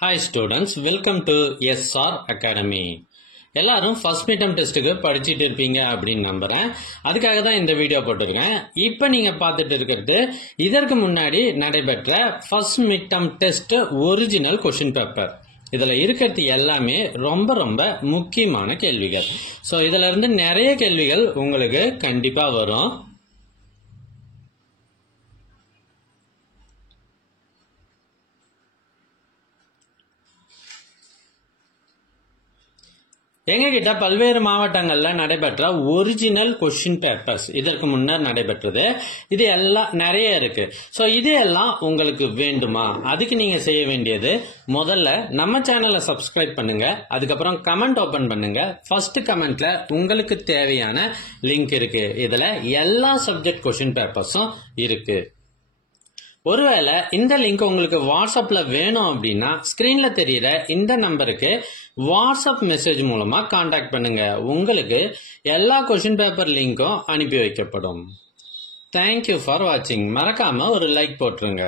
Hi students, welcome to SR Academy. எல்லாரும் first midterm டெஸ்ட்டுக்கு படிச்சுட்டு இருப்பீங்க அப்படின்னு நம்புறேன். அதுக்காக தான் இந்த வீடியோ போட்டிருக்கேன். இப்போ நீங்க பார்த்துட்டு இருக்கிறது இதற்கு முன்னாடி நடைபெற்ற first midterm test original question paper. இதுல இருக்கிறது எல்லாமே ரொம்ப ரொம்ப முக்கியமான கேள்விகள். ஸோ இதுல இருந்து நிறைய கேள்விகள் உங்களுக்கு கண்டிப்பா வரும். எங்ககிட்ட பல்வேறு மாவட்டங்கள்ல நடைபெற்ற ஒரிஜினல் கொஸ்டின் பேப்பர்ஸ் இதற்கு முன்னர் நடைபெற்றது. இது எல்லாம் நிறைய இருக்கு. ஸோ இது எல்லாம் உங்களுக்கு வேண்டுமா? அதுக்கு நீங்க செய்ய வேண்டியது முதல்ல நம்ம சேனலை சப்ஸ்கிரைப் பண்ணுங்க. அதுக்கப்புறம் கமெண்ட் ஓபன் பண்ணுங்க. ஃபர்ஸ்ட் கமெண்ட்ல உங்களுக்கு தேவையான லிங்க் இருக்கு. இதுல எல்லா சப்ஜெக்ட் கொஸ்டின் பேப்பர்ஸும் இருக்கு. ஒருவேளை இந்த லிங்க் உங்களுக்கு வாட்ஸ்அப்ல வேணும் அப்படின்னா ஸ்கிரீன்ல தெரியுற இந்த நம்பருக்கு வாட்ஸ்அப் மெசேஜ் மூலமா கான்டாக்ட் பண்ணுங்க. உங்களுக்கு எல்லா கொஸ்டின் பேப்பர் லிங்க்கும் அனுப்பி வைக்கப்படும். தேங்க்யூ ஃபார் வாட்சிங். மறக்காம ஒரு லைக் போட்டுருங்க.